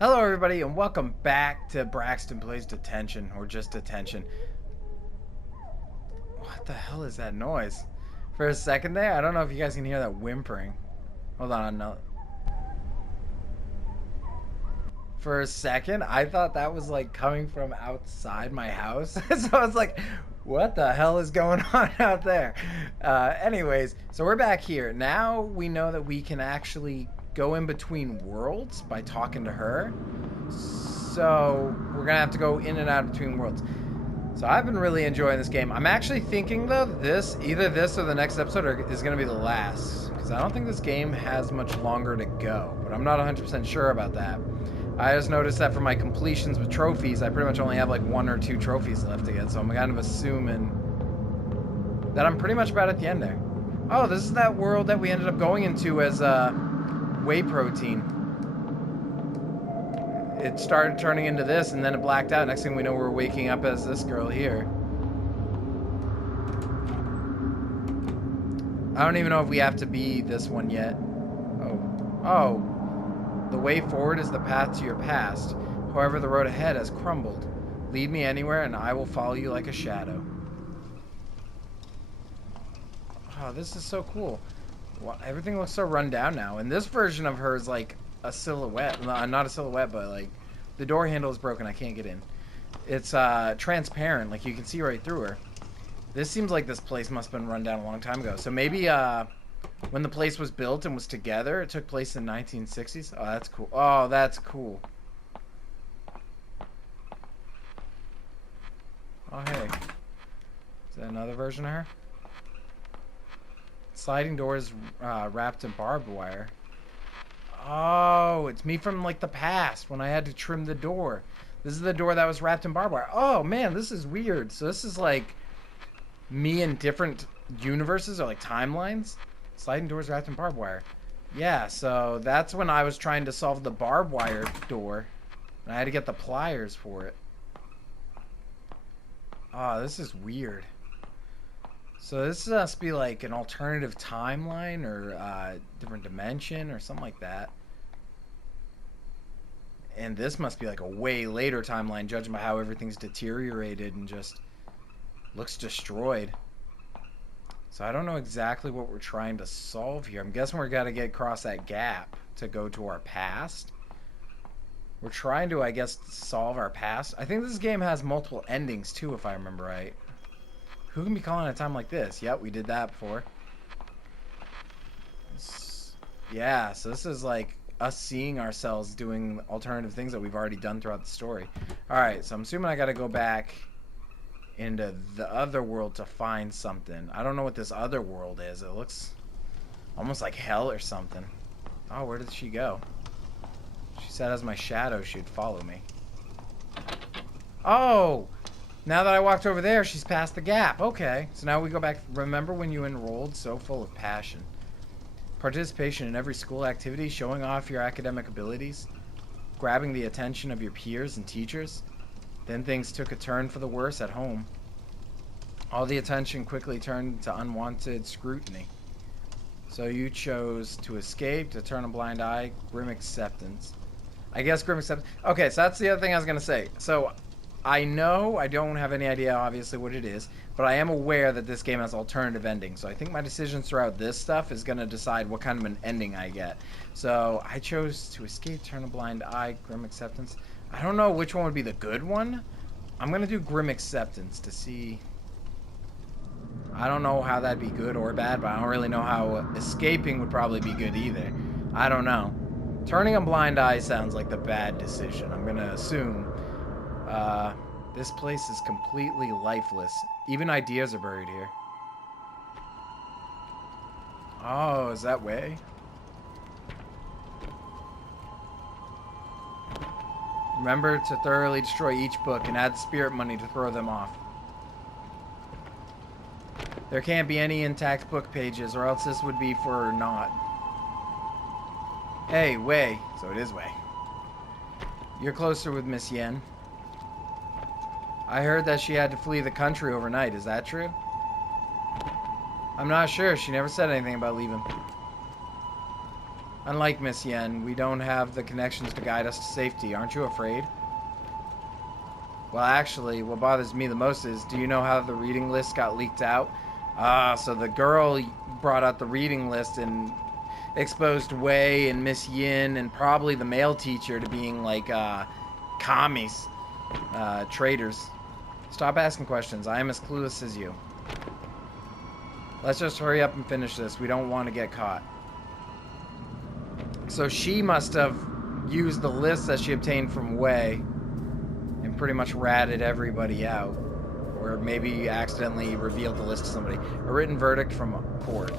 Hello everybody and welcome back to Bracsten Plays Detention, or just Detention. What the hell is that noise? For a second there, I don't know if you guys can hear that whimpering. Hold on, no. For a second, I thought that was like coming from outside my house. So I was like, what the hell is going on out there? Anyways, so we're back here. Now we know that we can actually go in between worlds by talking to her. So we're gonna have to go in and out between worlds. So I've been really enjoying this game. I'm actually thinking though either this or the next episode is gonna be the last, because I don't think this game has much longer to go. But I'm not 100% sure about that. I just noticed that for my completions with trophies, I pretty much only have like 1 or 2 trophies left to get. So I'm kind of assuming that I'm pretty much about at the end there. Oh, this is that world that we ended up going into as whey protein. It started turning into this, and then it blacked out. Next thing we know, we're waking up as this girl here. I don't even know if we have to be this one yet. Oh. The way forward is the path to your past. However, the road ahead has crumbled. Lead me anywhere, and I will follow you like a shadow. Oh, this is so cool. Well, everything looks so run down now. And this version of her is like a silhouette. Not a silhouette, but like the door handle is broken. I can't get in. It's transparent. Like you can see right through her. This seems like this place must have been run down a long time ago. So maybe when the place was built and was together, it took place in 1960s. Oh, that's cool. Oh, that's cool. Oh, hey. Is that another version of her? Sliding doors wrapped in barbed wire. Oh, it's me from like the past when I had to trim the door. This is the door that was wrapped in barbed wire. Oh man, this is weird. So this is like me in different universes or like timelines. Sliding doors wrapped in barbed wire. Yeah, so that's when I was trying to solve the barbed wire door. And I had to get the pliers for it. Oh, this is weird. So this must be like an alternative timeline or different dimension or something like that. And this must be like a way later timeline, judging by how everything's deteriorated and just looks destroyed. So I don't know exactly what we're trying to solve here. I'm guessing we're got to get across that gap to go to our past. We're trying to, I guess, solve our past. I think this game has multiple endings too, if I remember right. Who can be calling at a time like this? Yep, we did that before. Yeah, so this is like us seeing ourselves doing alternative things that we've already done throughout the story. Alright, so I'm assuming I got to go back into the other world to find something. I don't know what this other world is. It looks almost like hell or something. Oh, where did she go? She said as my shadow she'd follow me. Oh! Now that I walked over there, she's past the gap. Okay, so now we go back. Remember when you enrolled so full of passion? Participation in every school activity, showing off your academic abilities, grabbing the attention of your peers and teachers. Then things took a turn for the worse at home. All the attention quickly turned to unwanted scrutiny. So you chose to escape, to turn a blind eye, grim acceptance. I guess grim acceptance. Okay, so that's the other thing I was going to say. So I know I don't have any idea, obviously, what it is, but I am aware that this game has alternative endings. So I think my decisions throughout this stuff is going to decide what kind of an ending I get. So I chose to escape, turn a blind eye, grim acceptance. I don't know which one would be the good one. I'm going to do grim acceptance to see. I don't know how that'd be good or bad, but I don't really know how escaping would probably be good either. I don't know. Turning a blind eye sounds like the bad decision. I'm going to assume this place is completely lifeless. Even ideas are buried here. Oh, is that way? Remember to thoroughly destroy each book and add spirit money to throw them off. There can't be any intact book pages, or else this would be for naught. Hey, Wei. So it is Wei. You're closer with Miss Yen. I heard that she had to flee the country overnight. Is that true? I'm not sure. She never said anything about leaving. Unlike Miss Yen, we don't have the connections to guide us to safety. Aren't you afraid? Well, actually, what bothers me the most is, do you know how the reading list got leaked out? Ah, so the girl brought out the reading list and exposed Wei and Miss Yin and probably the male teacher to being like commies, traitors. Stop asking questions. I am as clueless as you. Let's just hurry up and finish this. We don't want to get caught. So she must have used the list that she obtained from Wei and pretty much ratted everybody out. Or maybe accidentally revealed the list to somebody. A written verdict from court.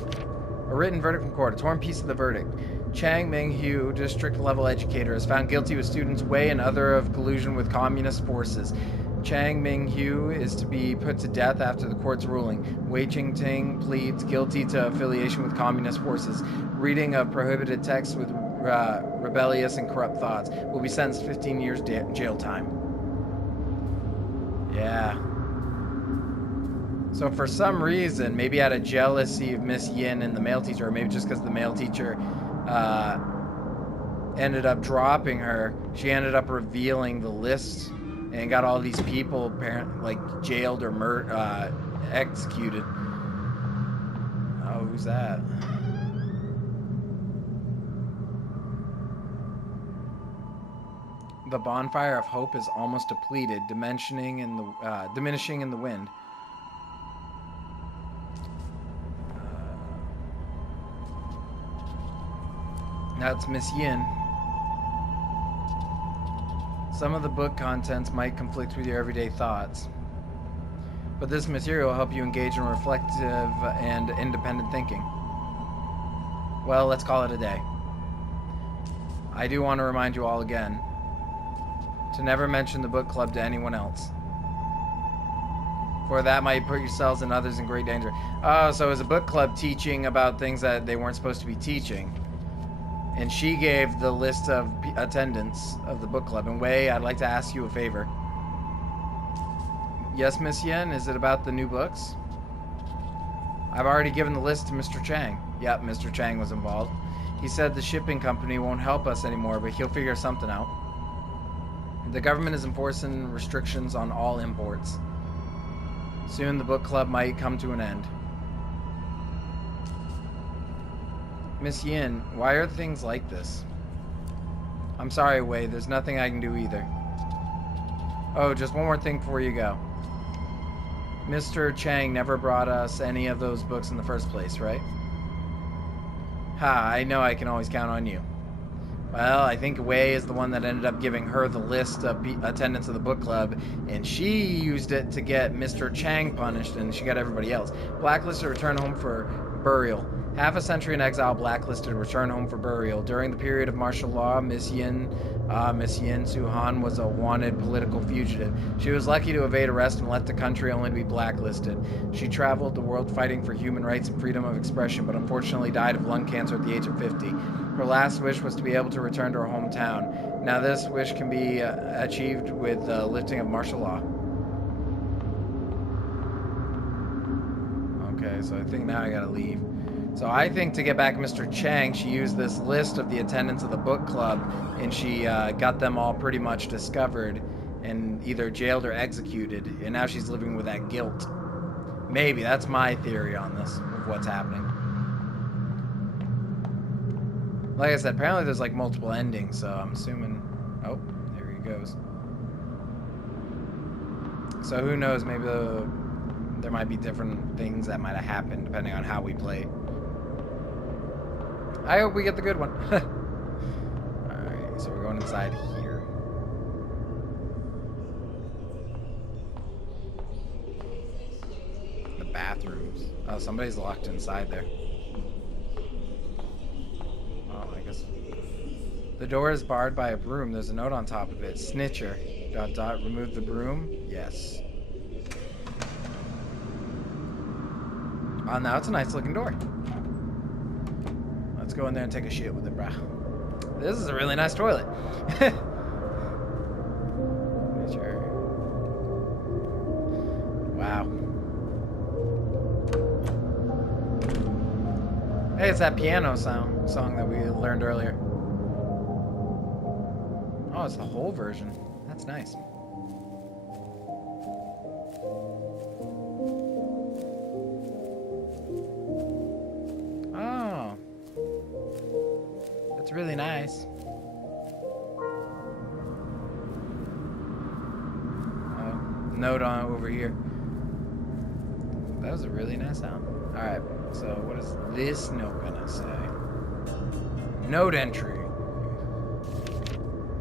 A written verdict from court. A torn piece of the verdict. Chang Ming-hu, district level educator, is found guilty with students Wei and other of collusion with communist forces. Chang Ming-hu is to be put to death after the court's ruling. Wei Jingting pleads guilty to affiliation with communist forces. Reading of prohibited texts with rebellious and corrupt thoughts. Will be sentenced 15 years jail time. Yeah. So for some reason, maybe out of jealousy of Miss Yin and the male teacher, or maybe just because the male teacher ended up dropping her, she ended up revealing the list and got all these people like jailed or executed. Oh, who's that? The bonfire of hope is almost depleted, diminishing in the wind. That's Miss Yin. Some of the book contents might conflict with your everyday thoughts, but this material will help you engage in reflective and independent thinking. Well, let's call it a day. I do want to remind you all again to never mention the book club to anyone else, for that might put yourselves and others in great danger. Oh, so it was a book club teaching about things that they weren't supposed to be teaching. And she gave the list of attendance of the book club. And Wei, I'd like to ask you a favor. Yes, Miss Yen, is it about the new books? I've already given the list to Mr. Chang. Yep, Mr. Chang was involved. He said the shipping company won't help us anymore, but he'll figure something out. The government is enforcing restrictions on all imports. Soon the book club might come to an end. Miss Yin, why are things like this? I'm sorry, Wei, there's nothing I can do either. Oh, just one more thing before you go. Mr. Chang never brought us any of those books in the first place, right? Ha, I know I can always count on you. Well, I think Wei is the one that ended up giving her the list of attendance of the book club, and she used it to get Mr. Chang punished, and she got everybody else. Blacklisted, return home for burial. Half a century in exile, blacklisted, return home for burial. During the period of martial law, Miss Yin Suhan was a wanted political fugitive. She was lucky to evade arrest and left the country only to be blacklisted. She traveled the world fighting for human rights and freedom of expression, but unfortunately died of lung cancer at the age of 50. Her last wish was to be able to return to her hometown. Now this wish can be achieved with the lifting of martial law. Okay, so I think now I gotta leave. So I think to get back Mr. Chang, she used this list of the attendants of the book club, and she got them all pretty much discovered and either jailed or executed, and now she's living with that guilt. Maybe, that's my theory on this, of what's happening. Like I said, apparently there's like multiple endings, so I'm assuming... Oh, there he goes. So who knows, maybe there might be different things that might have happened depending on how we play. I hope we get the good one. Alright, so we're going inside here. The bathrooms. Oh, somebody's locked inside there. Oh, I guess. The door is barred by a broom. There's a note on top of it. Snitcher. ... Remove the broom? Yes. Oh, now it's a nice looking door. Let's go in there and take a shit with it, brah. This is a really nice toilet. Sure. Wow. Hey, it's that piano song that we learned earlier. Oh, it's the whole version. That's nice. Oh, that's really nice. Note on over here. That was a really nice sound. Alright, so what is this note gonna say? Note entry.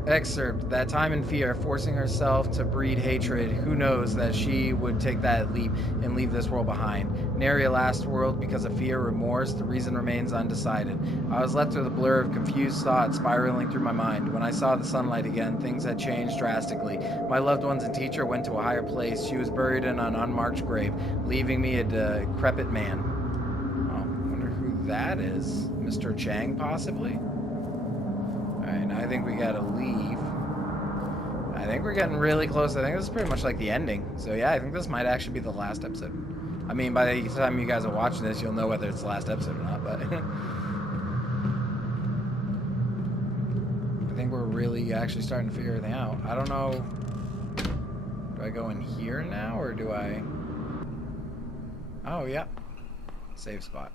Excerpt. That time in fear, forcing herself to breed hatred, who knows that she would take that leap and leave this world behind. Nary a last world because of fear, remorse, the reason remains undecided. I was left with a blur of confused thoughts spiraling through my mind. When I saw the sunlight again, things had changed drastically. My loved ones and teacher went to a higher place. She was buried in an unmarked grave, leaving me a decrepit man. Oh, wonder who that is. Mr. Chang, possibly? Alright, now I think we gotta leave. I think we're getting really close. I think this is pretty much like the ending. So yeah, I think this might actually be the last episode. I mean, by the time you guys are watching this, you'll know whether it's the last episode or not, but... I think we're really actually starting to figure everything out. I don't know... Do I go in here now, or do I... Oh, yeah. Save spot.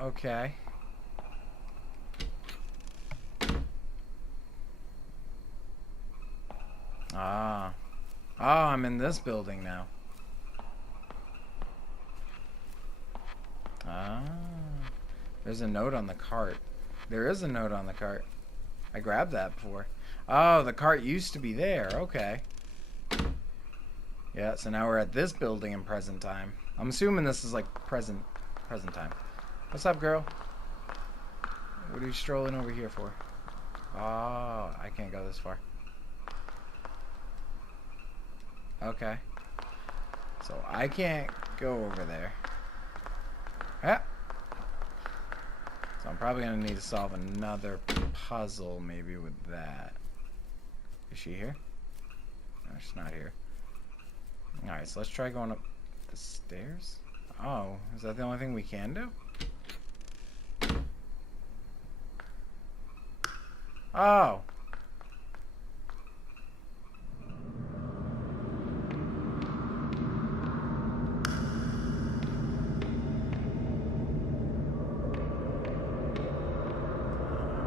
Okay. Ah. Oh, I'm in this building now. Ah. There's a note on the cart. There is a note on the cart. I grabbed that before. Oh, the cart used to be there. Okay. Yeah, so now we're at this building in present time. I'm assuming this is like present time. What's up, girl? What are you strolling over here for? Oh, I can't go this far. Okay. So I can't go over there. Ah. So I'm probably going to need to solve another puzzle maybe with that. Is she here? No, she's not here. Alright, so let's try going up the stairs. Oh, is that the only thing we can do? Oh.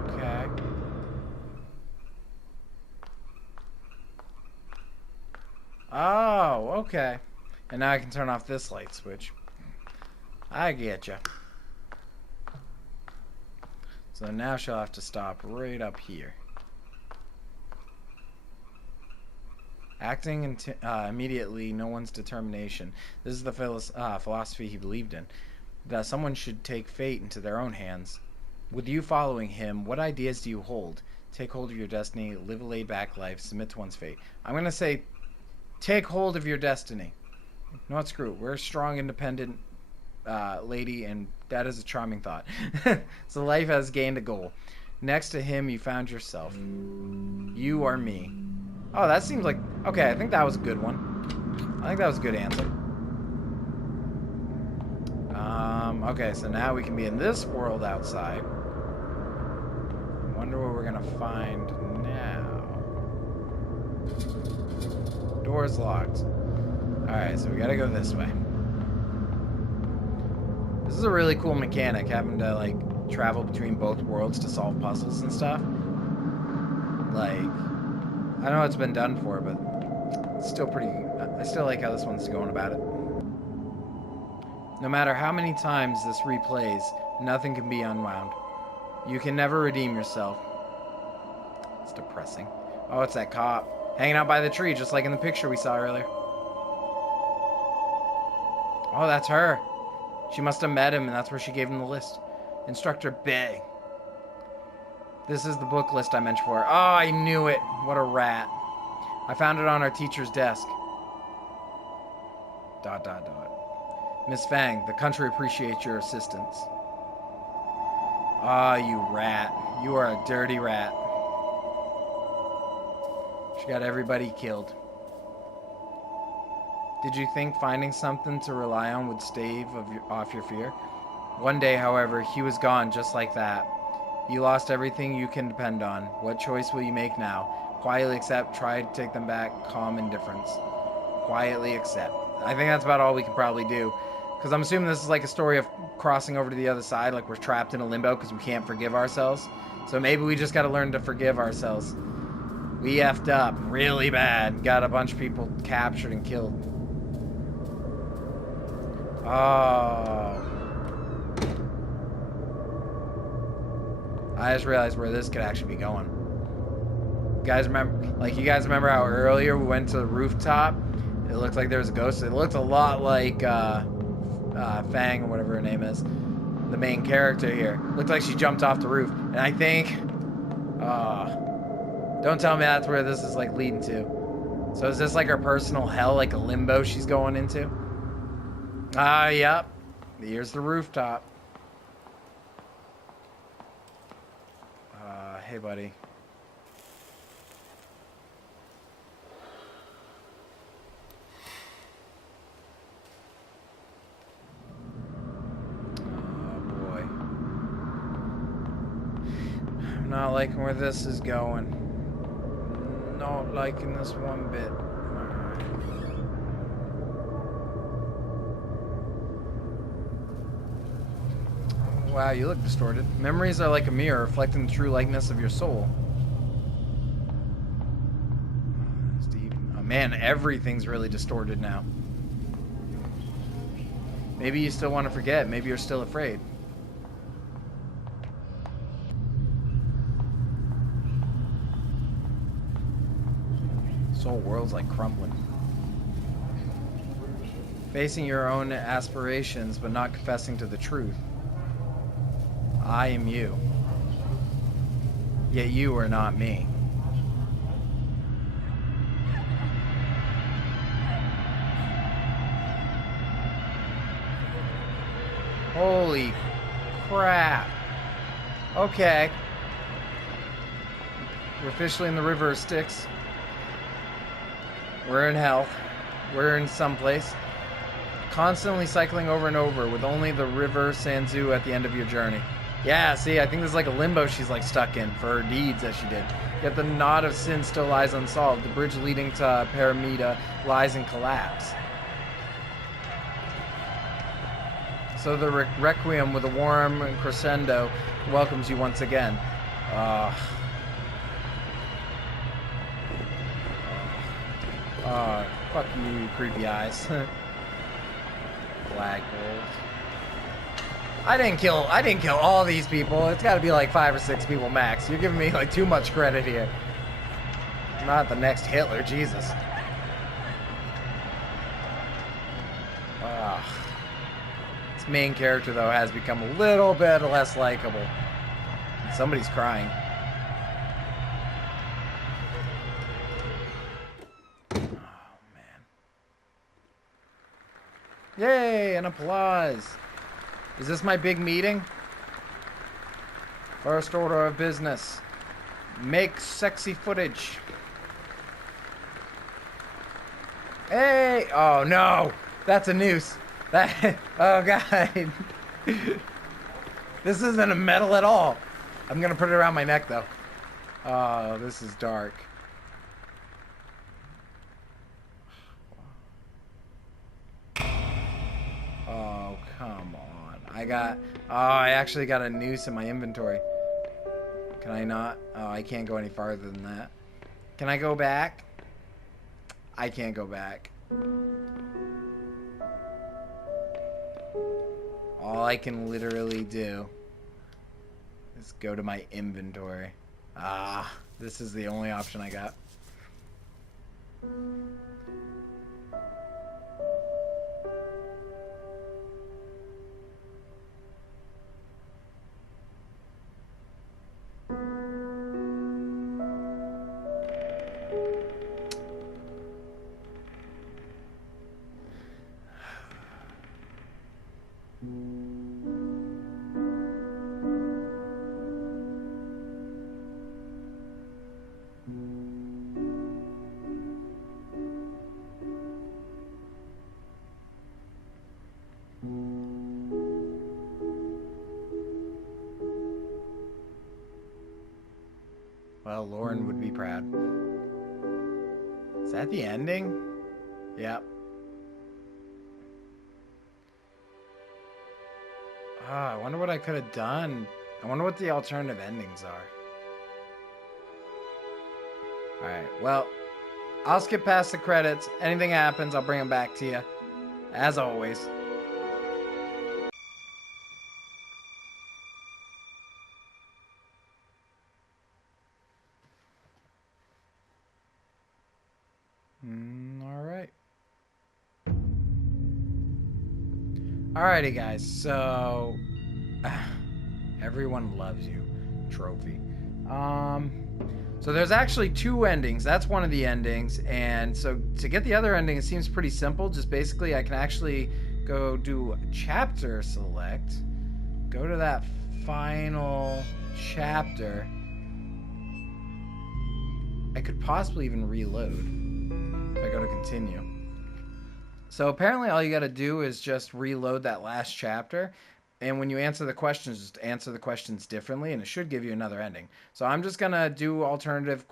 Okay. Oh, okay. And now I can turn off this light switch. I get you. So now she'll have to stop right up here. Acting immediately, no one's determination. This is the philosophy he believed in. That someone should take fate into their own hands. With you following him, what ideas do you hold? Take hold of your destiny, live a laid-back life, submit to one's fate. I'm going to say, take hold of your destiny. No, what, screw it. We're a strong, independent lady, and that is a charming thought. So life has gained a goal. Next to him, you found yourself. You are me. Oh, that seems like... Okay, I think that was a good one. I think that was a good answer. Okay, so now we can be in this world outside. Wonder what we're gonna find now. Door's locked. Alright, so we gotta go this way. This is a really cool mechanic, having to, like, travel between both worlds to solve puzzles and stuff. Like, I know it's been done for, but it's still pretty... I still like how this one's going about it. No matter how many times this replays, nothing can be unwound. You can never redeem yourself. It's depressing. Oh, it's that cop. Hanging out by the tree, just like in the picture we saw earlier. Oh, that's her. She must have met him, and that's where she gave him the list. Instructor Bay. This is the book list I mentioned for her. Oh, I knew it. What a rat. I found it on our teacher's desk. ... Miss Fang, the country appreciates your assistance. Ah, you rat. You are a dirty rat. She got everybody killed. Did you think finding something to rely on would stave off your fear? One day, however, he was gone just like that. You lost everything you can depend on. What choice will you make now? Quietly accept, try to take them back, calm indifference. Quietly accept. I think that's about all we can probably do. Because I'm assuming this is like a story of crossing over to the other side, like we're trapped in a limbo because we can't forgive ourselves. So maybe we just got to learn to forgive ourselves. We effed up really bad. Got a bunch of people captured and killed. Oh. I just realized where this could actually be going. You guys remember how earlier we went to the rooftop? It looked like there was a ghost. It looked a lot like Fang or whatever her name is, the main character here. Looked like she jumped off the roof, and I think, don't tell me that's where this is like leading to. So is this like her personal hell, like a limbo she's going into? Yep. Here's the rooftop. Hey, buddy. Not liking where this is going. Not liking this one bit. Wow, you look distorted. Memories are like a mirror reflecting the true likeness of your soul. Steve. Oh man, everything's really distorted now. Maybe you still want to forget. Maybe you're still afraid. This whole world's like crumbling. Facing your own aspirations, but not confessing to the truth. I am you. Yet you are not me. Holy crap. Okay. We're officially in the River of Styx. We're in hell. We're in someplace. Constantly cycling over and over with only the River Sanzu at the end of your journey. Yeah, see, I think this is like a limbo she's like stuck in for her deeds that she did. Yet the knot of sin still lies unsolved. The bridge leading to Paramita lies in collapse. So the Requiem with a warm crescendo welcomes you once again. Fuck you, creepy eyes. Flagpoles. I didn't kill all these people. It's got to be like 5 or 6 people max. You're giving me like too much credit here. I'm not the next Hitler, Jesus. This main character though has become a little bit less likable. Somebody's crying. Oh man. Yay, an applause. Is this my big meeting? First order of business. Make sexy footage. Hey! Oh no! That's a noose. That. Oh god. This isn't a metal at all. I'm gonna put it around my neck though. Oh, this is dark. Oh, come on. I actually got a noose in my inventory. Can I not? Oh, I can't go any farther than that. Can I go back? I can't go back. All I can literally do is go to my inventory. This is the only option I got. Well, Lauren would be proud. Is that the ending? Yep. I wonder what I could have done. I wonder what the alternative endings are. Alright, well, I'll skip past the credits. Anything happens, I'll bring them back to you. As always. Alright. Alrighty, guys. So, everyone loves you. Trophy. So there's actually two endings. That's one of the endings. And so to get the other ending, it seems pretty simple. Just basically, I can actually go do chapter select. Go to that final chapter. I could possibly even reload if I go to continue. So apparently all you got to do is just reload that last chapter. And when you answer the questions, just answer the questions differently, and it should give you another ending. So I'm just going to do alternative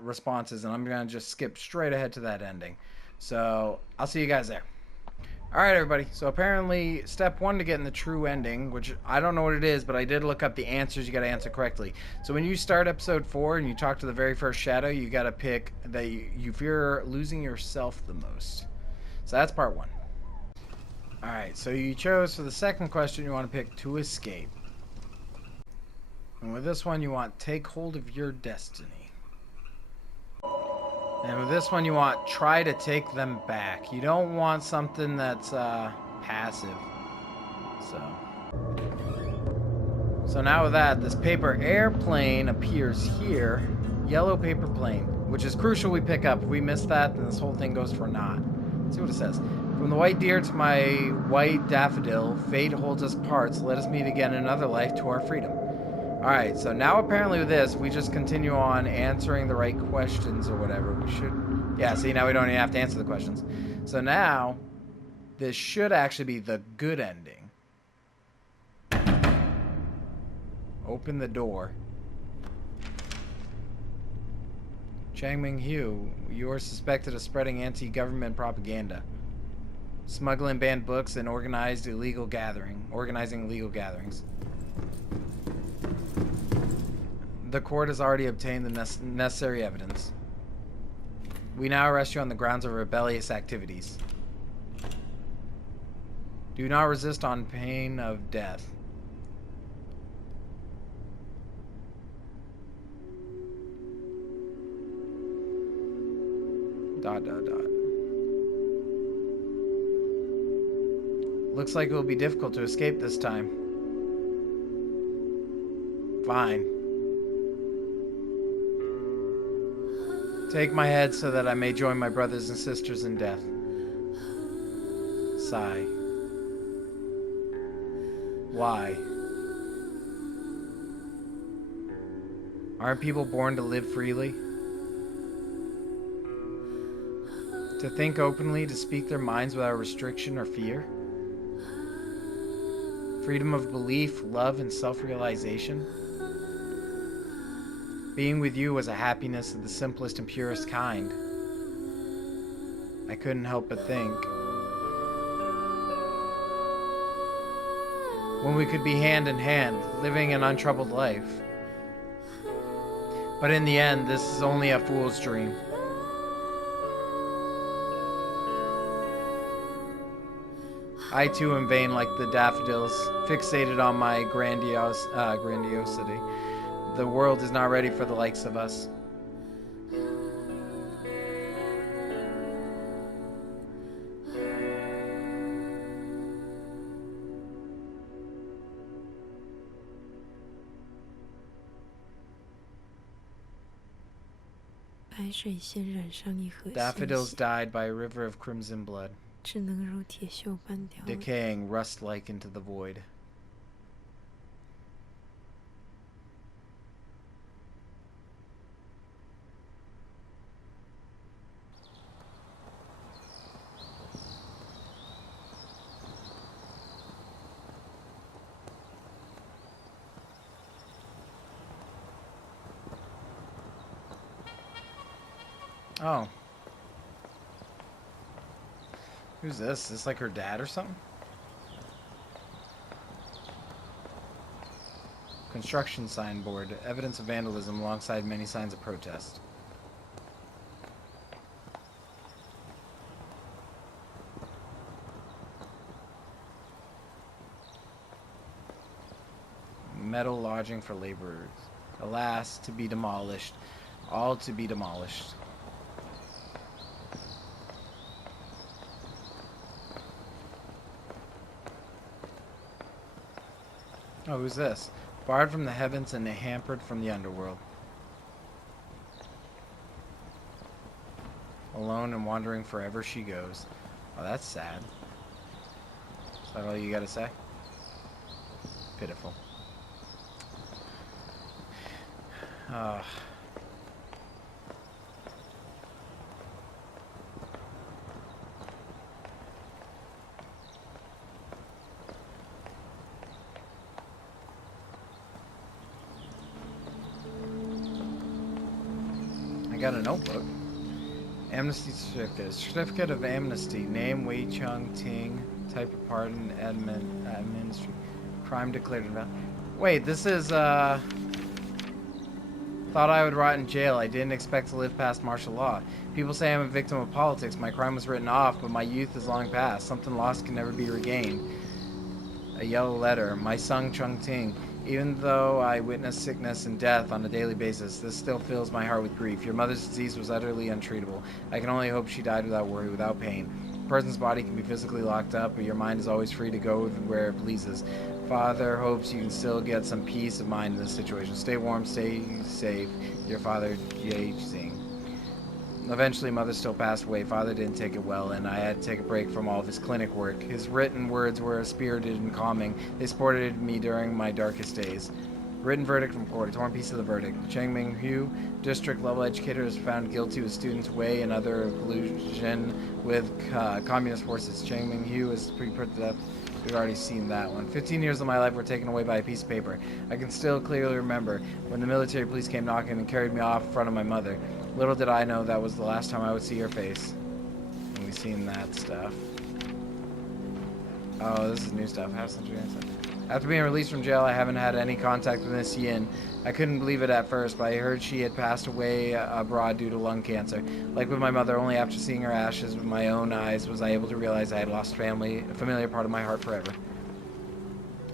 responses, and I'm going to just skip straight ahead to that ending. So I'll see you guys there. All right, everybody. So apparently step 1 to getting the true ending, which I don't know what it is, but I did look up the answers you got to answer correctly. So when you start episode 4 and you talk to the very first shadow, you got to pick that you fear losing yourself the most. So that's part 1. Alright, so you chose for the second question you want to pick to escape. And with this one you want take hold of your destiny. And with this one you want try to take them back. You don't want something that's passive. So now with that, this paper airplane appears here. Yellow paper plane, which is crucial we pick up. If we miss that, then this whole thing goes for naught. Let's see what it says. From the white deer to my white daffodil, fate holds us parts. Let us meet again in another life to our freedom. Alright, so now apparently with this, we just continue on answering the right questions or whatever. We should... Yeah, see, now we don't even have to answer the questions. So now, this should actually be the good ending. Open the door. Chang Ming-Hu, you are suspected of spreading anti-government propaganda. Smuggling banned books and organizing illegal gatherings. The court has already obtained the necessary evidence. We now arrest you on the grounds of rebellious activities. Do not resist on pain of death. Dot, dot, dot. Looks like it will be difficult to escape this time. Fine. Take my head so that I may join my brothers and sisters in death. Sigh. Why? Aren't people born to live freely? To think openly, to speak their minds without restriction or fear? Freedom of belief, love, and self-realization? Being with you was a happiness of the simplest and purest kind. I couldn't help but think. When we could be hand in hand, living an untroubled life. But in the end, this is only a fool's dream. I too am vain like the daffodils, fixated on my grandiosity. The world is not ready for the likes of us. Daffodils died by a river of crimson blood, decaying rust-like into the void. Oh. Who's this? Is this like her dad or something? Construction signboard. Evidence of vandalism alongside many signs of protest. Metal lodging for laborers. Alas, to be demolished. All to be demolished. Oh, who's this? Barred from the heavens and hampered from the underworld. Alone and wandering forever she goes. Oh, that's sad. Is that all you gotta say? Pitiful. I got a notebook. Amnesty certificate. Certificate of amnesty. Name Wei Chung Ting. Type of pardon. Administry. Crime declared invalid. Wait, this is thought I would rot in jail. I didn't expect to live past martial law. People say I'm a victim of politics. My crime was written off, but my youth is long past. Something lost can never be regained. A yellow letter. My son Chung Ting. Even though I witness sickness and death on a daily basis, this still fills my heart with grief. Your mother's disease was utterly untreatable. I can only hope she died without worry, without pain. A person's body can be physically locked up, but your mind is always free to go where it pleases. Father hopes you can still get some peace of mind in this situation. Stay warm, stay safe. Your father, J. Singh. Eventually, Mother still passed away. Father didn't take it well, and I had to take a break from all of his clinic work. His written words were spirited and calming. They supported me during my darkest days. Written verdict from court. A torn piece of the verdict. Cheng Ming Hu, district-level educator, is found guilty with students' Wei and other collusion with communist forces. Cheng Ming Hu is pre-put to death. We've already seen that one. 15 years of my life were taken away by a piece of paper. I can still clearly remember when the military police came knocking and carried me off in front of my mother. Little did I know that was the last time I would see her face. And we've seen that stuff. Oh, this is new stuff. After being released from jail, I haven't had any contact with Miss Yin. I couldn't believe it at first, but I heard she had passed away abroad due to lung cancer. Like with my mother, only after seeing her ashes with my own eyes was I able to realize I had lost family, a familiar part of my heart forever.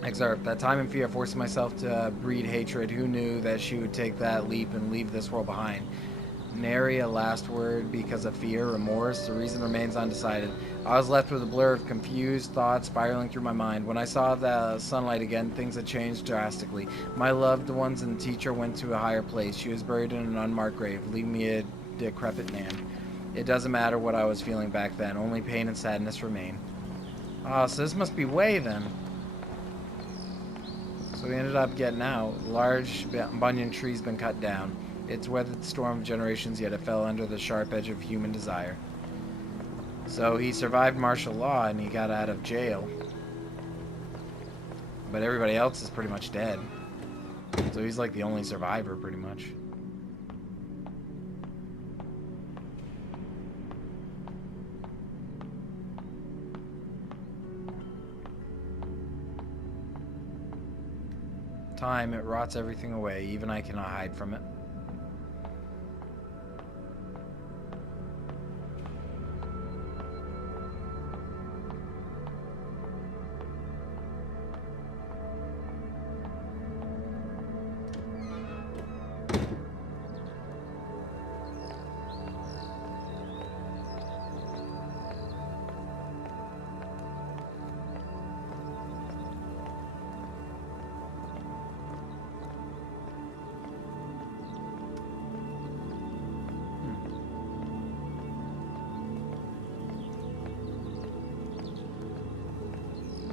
Excerpt. That time in fear, forcing myself to breed hatred. Who knew that she would take that leap and leave this world behind? Nary a last word because of fear, remorse. The reason remains undecided. I was left with a blur of confused thoughts spiraling through my mind. When I saw the sunlight again, things had changed drastically. My loved ones and the teacher went to a higher place. She was buried in an unmarked grave, leaving me a decrepit man. It doesn't matter what I was feeling back then. Only pain and sadness remain. Oh, so this must be Wei then. So we ended up getting out. Large banyan tree's been cut down. It's weathered the storm of generations, yet it fell under the sharp edge of human desire. So he survived martial law and he got out of jail. But everybody else is pretty much dead. So he's like the only survivor, pretty much. Time, it rots everything away. Even I cannot hide from it.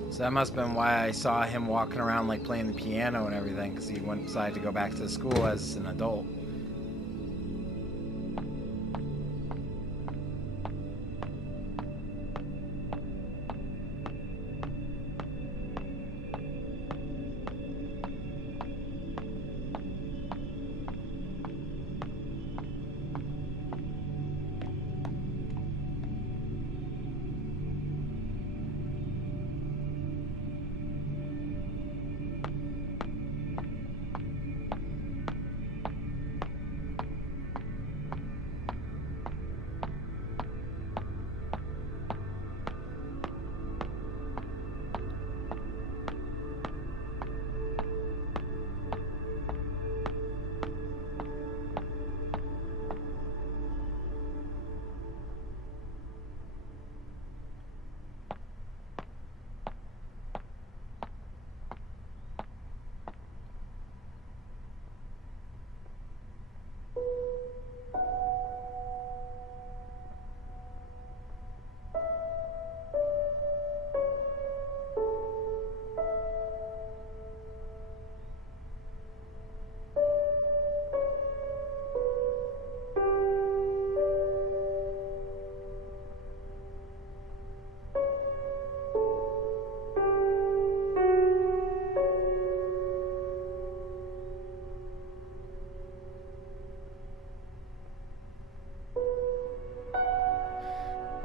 So that must have been why I saw him walking around like playing the piano and everything, because he decided to go back to school as an adult.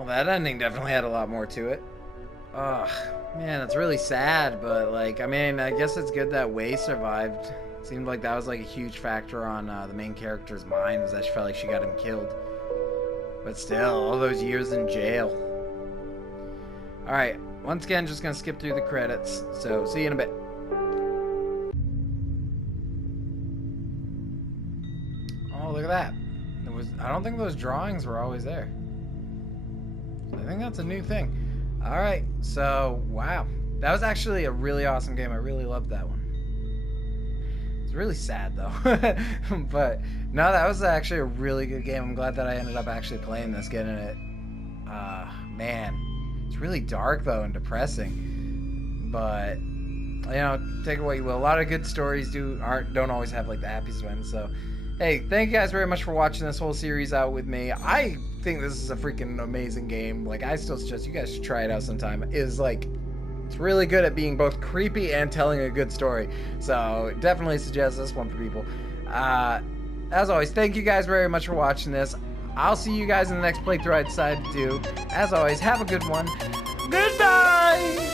Well, that ending definitely had a lot more to it. Ugh, man, that's really sad, but, like, I mean, I guess it's good that Wei survived. Seemed like that was, like, a huge factor on the main character's mind, was that she felt like she got him killed. But still, all those years in jail. Alright, once again, just gonna skip through the credits, so see you in a bit. Oh, look at that. I don't think those drawings were always there. I think that's a new thing. Alright, so, wow. That was actually a really awesome game. I really loved that one. It's really sad, though. But, no, that was actually a really good game. I'm glad that I ended up actually playing this, getting it. Man. It's really dark, though, and depressing. But, you know, take it what you will. A lot of good stories don't always have, like, the happiest ones, so... Hey, thank you guys very much for watching this whole series out with me. I think this is a freaking amazing game. Like, I still suggest you guys should try it out sometime. It's really good at being both creepy and telling a good story. So, definitely suggest this one for people. As always, thank you guys very much for watching this. I'll see you guys in the next playthrough I decide to do. As always, have a good one. Goodbye!